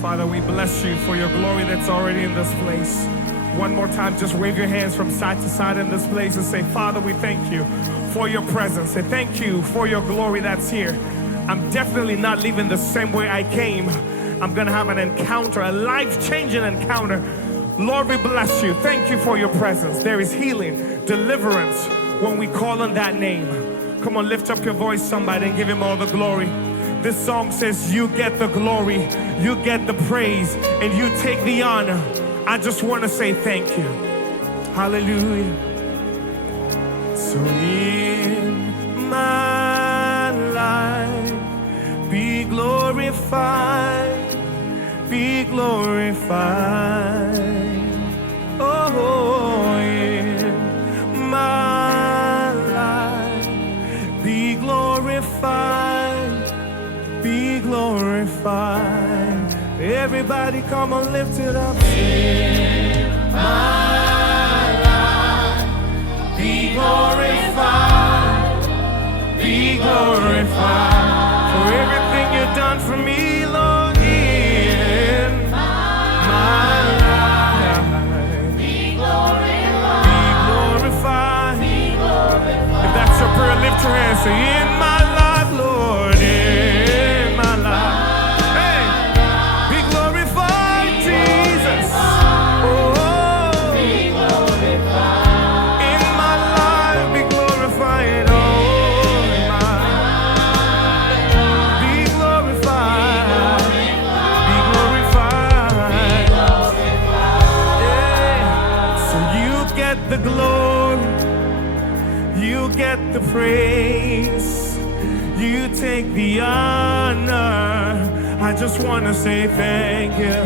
Father, we bless you for your glory that's already in this place. One more time, just wave your hands from side to side in this place and say, Father, we thank you for your presence. Say, thank you for your glory that's here. I'm definitely not leaving the same way I came. I'm going to have an encounter, a life-changing encounter. Lord, we bless you. Thank you for your presence. There is healing, deliverance when we call on that name. Come on, lift up your voice, somebody, and give him all the glory. This song says, you get the glory, you get the praise, and you take the honor. I just want to say thank you. Hallelujah. So in my life, be glorified, be glorified. Oh, in my life, be glorified, be glorified. Everybody come on, lift it up. In my life, be glorified, be glorified. For everything you've done for me, Lord, in my life, be glorified, be glorified. Be glorified. If that's your prayer, lift your hands, say, in my life, Lord, in my life. The glory, you get the praise, you take the honor. I just want to say thank you.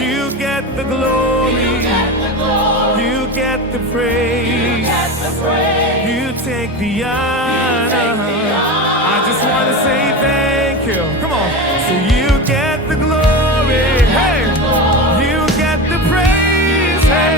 You get the glory, you get the praise, you take the honor. I just want to say thank you. Come on. So you get the glory, hey, you get the praise, hey.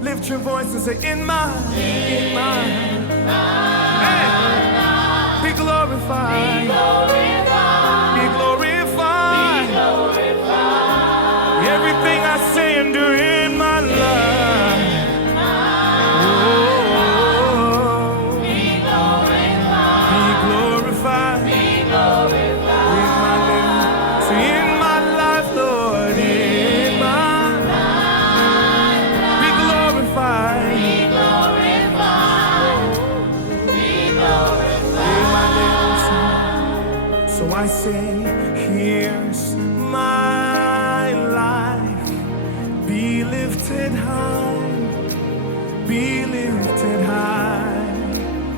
Lift your voice and say, in my, hey, be glorified, be glorified. So I say, here's my life. Be lifted high, be lifted high.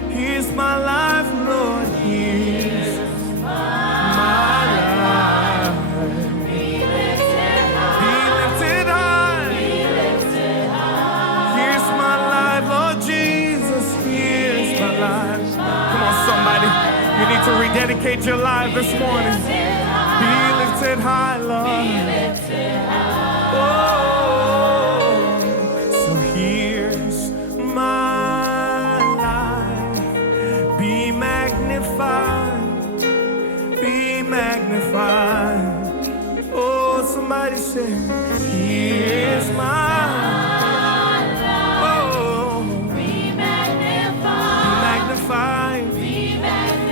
Here's my life, Lord, here's my life. Be lifted high, be lifted high, be lifted high. Here's my life, Lord Jesus, here's my life. Come on, somebody, you need to rededicate your life this morning. Be lifted high, Lord. Oh, so here's my life. Be magnified, be magnified. Oh, somebody say, here's my life. Oh, be magnified, be magnified.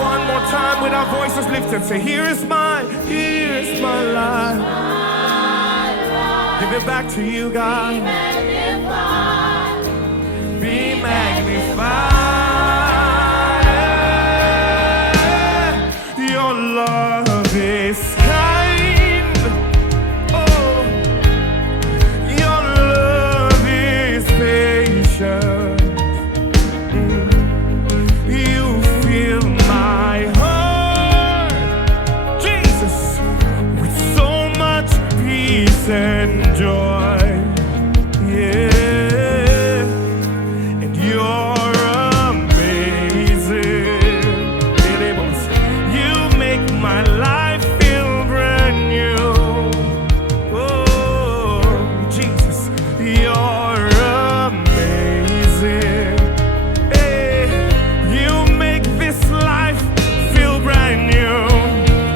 One more time with our voices lifted. Say, here's my life. Give it back to you, God. Be magnified. Your love is kind. Oh, your love is patient. You fill my heart, Jesus, with so much peace and joy. Yeah, and you're amazing. You make my life feel brand new. Oh, Jesus, you're amazing. Hey, you make this life feel brand new.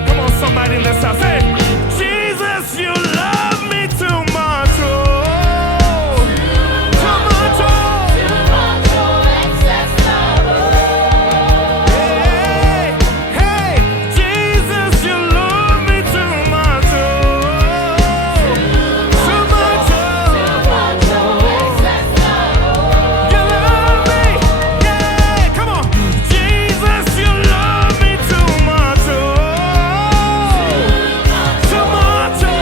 Come on, somebody in this house. Hey, Jesus, you love me too much. Oh, too much. Oh, excess love. Hey, hey, Jesus, you love me too much. Oh, too much. Oh, excess love. You love me. Yeah, come on. Jesus, you love me too much. Oh, too much. Oh,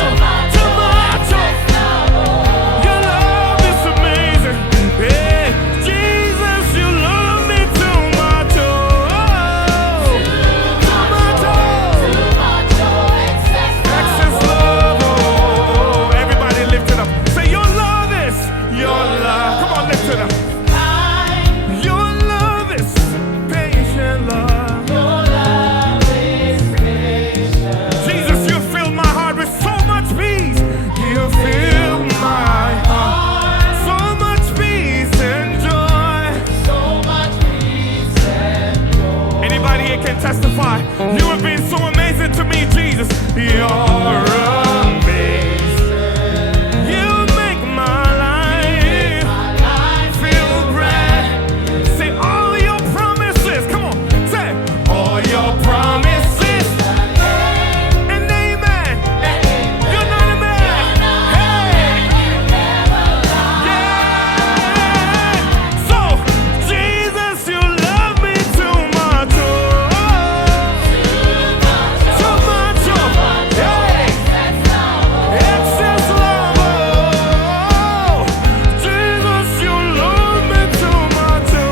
too much. Oh, your love is amazing. Yeah, Jesus, you love me too much. Oh, too much. Oh, excess love. Oh, everybody lift it up. Say, your love is, your love. Come on, lift it up. Your love is patient love. Jesus, you fill my heart with so much peace. You fill my heart so much peace and joy. Anybody here can testify. You have been so amazing to me, Jesus. You're amazing. You make my life feel brand. Say all your promises. Come on, say all your promises. And amen. You're not a man. Hey, yeah. So Jesus, you love me too much. Oh, too much. Oh, hey, excess love. Oh, Jesus, you love me too much. Oh,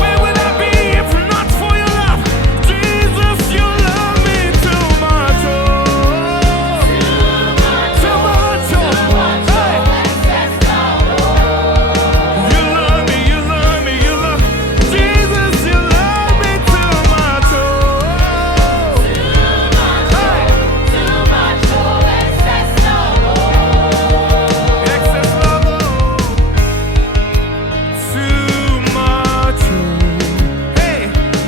where would I be if not for your love? Jesus, you love me too much. Oh, too much. Oh, hey, you love me, you love me, you love Jesus, you love me too much. Oh, hey, excess love. Oh, too much. Oh, hey,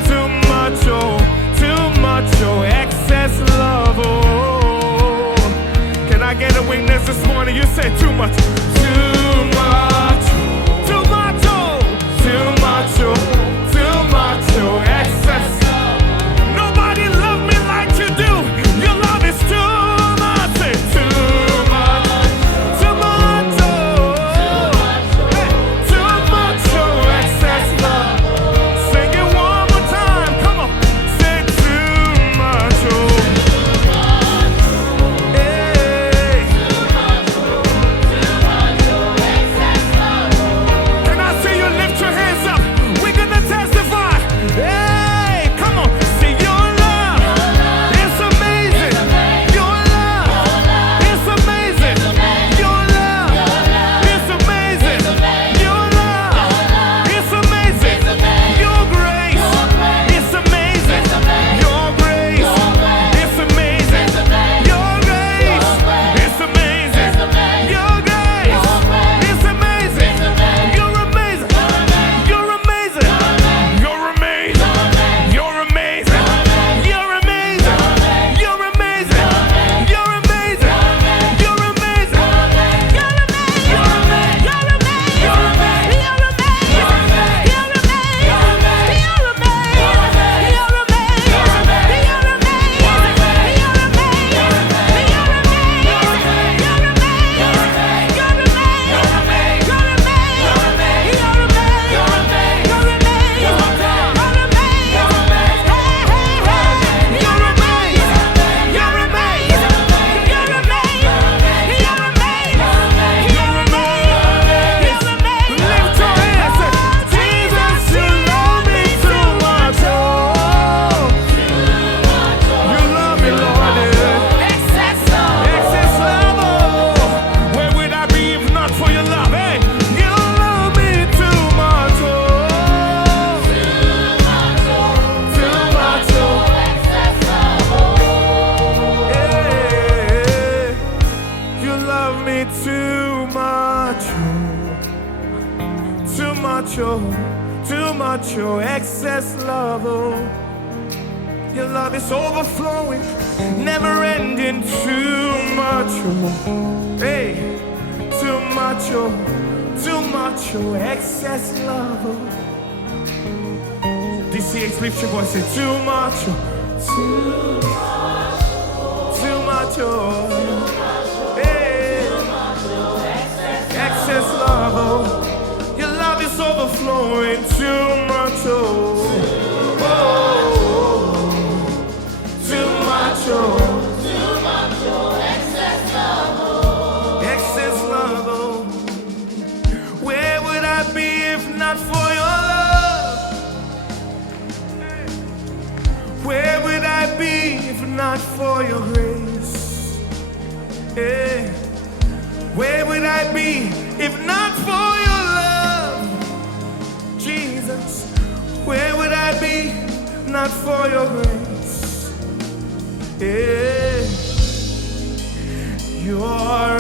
too much. Oh, too much. Oh, excess love. Oh, can I get a witness this morning? You said too much. Too much. Too much. Oh, too much. Oh, too much. Oh, excess. Nobody loved me like you do. Your love is too much. Say too much. Too much. Oh, hey, too much. oh, excess love, oh. Your love is overflowing, never ending, too much, oh. Hey, too much, oh, excess love, oh. DCH, lift your voice, say too much, oh. Too much, oh. Hey, excess love, oh. Your love is overflowing, too much, oh. Too much, oh, excess love, oh. Excess love, oh. Where would I be if not for your love? Where would I be if not for your grace? Yeah. Where would I be if not for your love? Jesus, where would I be not for your grace? Yeah. You are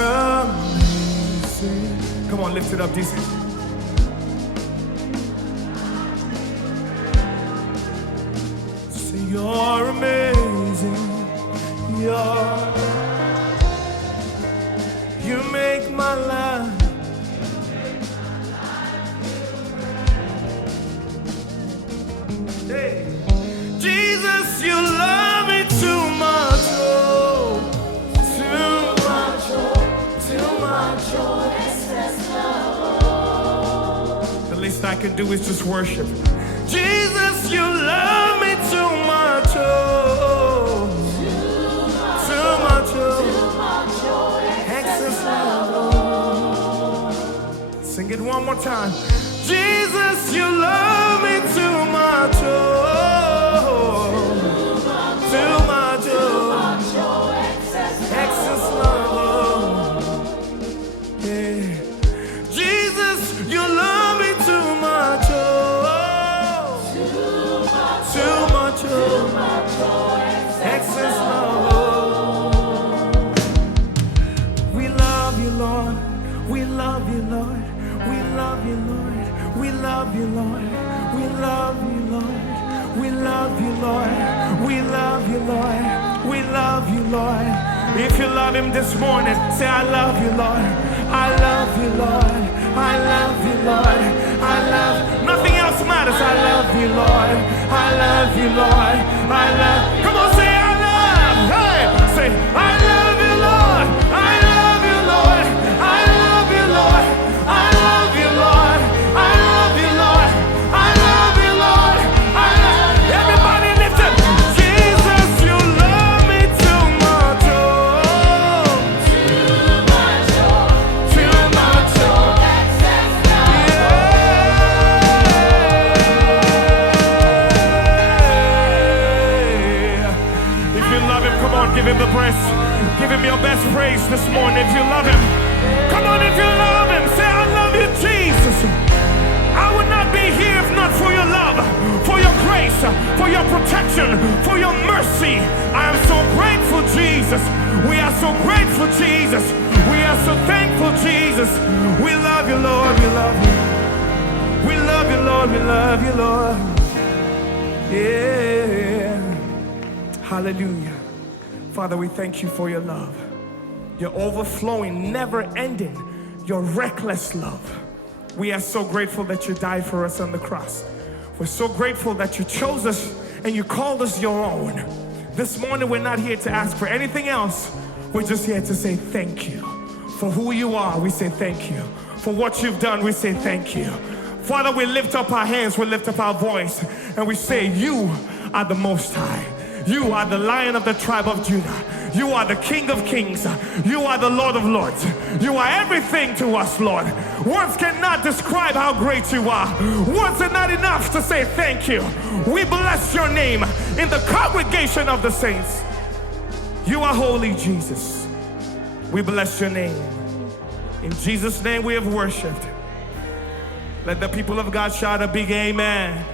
amazing. Come on, lift it up, DC. Say you're amazing. You make my life. Hey. Jesus, you love me too much, oh. Too much, oh, excess love, oh. The least I can do is just worship. Jesus, you love me too much, oh. Too much, oh, excess love, oh. Sing it one more time. Jesus, you love me too much, oh. Too much, oh, excess love, oh. Yeah. Jesus, you love me too much, oh. Too much, oh, excess love, oh. We love you, Lord. We love you, Lord. We love you, Lord. We love you, Lord. We love you, Lord. We love you, Lord. We love you, Lord. We love you, Lord. If you love him this morning, say, I love you, Lord. I love you, Lord. I love you, Lord. I love. Nothing else matters. I love you, Lord. I love you, Lord. I love. Come on, say, I love. Hey, say, I love you, Lord. I love you, Lord. I love you, Lord. I love you, Lord. I love you, Lord. I love you, Lord. I love. Everybody lift it. Jesus, you love me too much, oh. Too much, oh. Too much, oh. Excess love. Yeah. If you love him, come on, give him the praise. Give him your best praise this morning. If you love him, come on. If you love him, say, I love you, Jesus. I would not be here if not for your love, for your grace, for your protection, for your mercy. I am so grateful, Jesus. We are so grateful, Jesus. We are so thankful, Jesus. We love you, Lord. We love you. We love you, Lord. We love you, Lord. Yeah. Hallelujah. Father, we thank you for your love. Your overflowing, never-ending, your reckless love. We are so grateful that you died for us on the cross. We're so grateful that you chose us and you called us your own. This morning, we're not here to ask for anything else. We're just here to say thank you. For who you are, we say thank you. For what you've done, we say thank you. Father, we lift up our hands, we lift up our voice, and we say, you are the Most High. You are the Lion of the tribe of Judah. You are the King of Kings. You are the Lord of Lords. You are everything to us, Lord. Words cannot describe how great you are. Words are not enough to say thank you. We bless your name in the congregation of the saints. You are holy, Jesus. We bless your name. In Jesus' name we have worshiped. Let the people of God shout a big amen.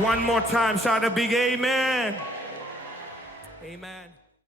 One more time, shout a big amen. Amen.